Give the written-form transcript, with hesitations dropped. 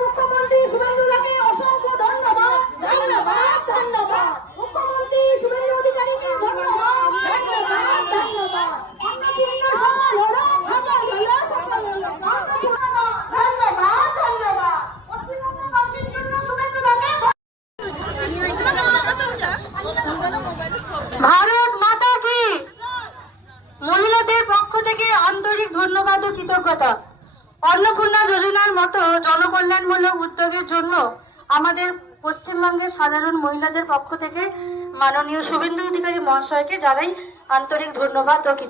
মুখ্যমন্ত্রী শুভেন্দু দাকে অসংখ্য ধন্যবাদ। ধন্যবাদ ধন্যবাদ মুখ্যমন্ত্রী শুভেন্দু অধিকারীকে ধন্যবাদ। ধন্যবাদ ধন্যবাদ অন্নপূর্ণ সফল হলো, সফল হলো, সফল হলো। ধন্যবাদ ধন্যবাদ পশ্চিমবঙ্গের জন্য শুভেন্দু দাকে। ভারত মাতা কি। মহিলাদের পক্ষ থেকে আন্তরিক ধন্যবাদ ও কৃতজ্ঞতা। অন্নপূর্ণা যোজনার মতো জনকল্যাণমূলক উদ্যোগের জন্য আমাদের পশ্চিমবঙ্গের সাধারণ মহিলাদের পক্ষ থেকে মাননীয় শুভেন্দু অধিকারী মহাশয়কে জানাই আন্তরিক ধন্যবাদ ও কৃতজ্ঞতা।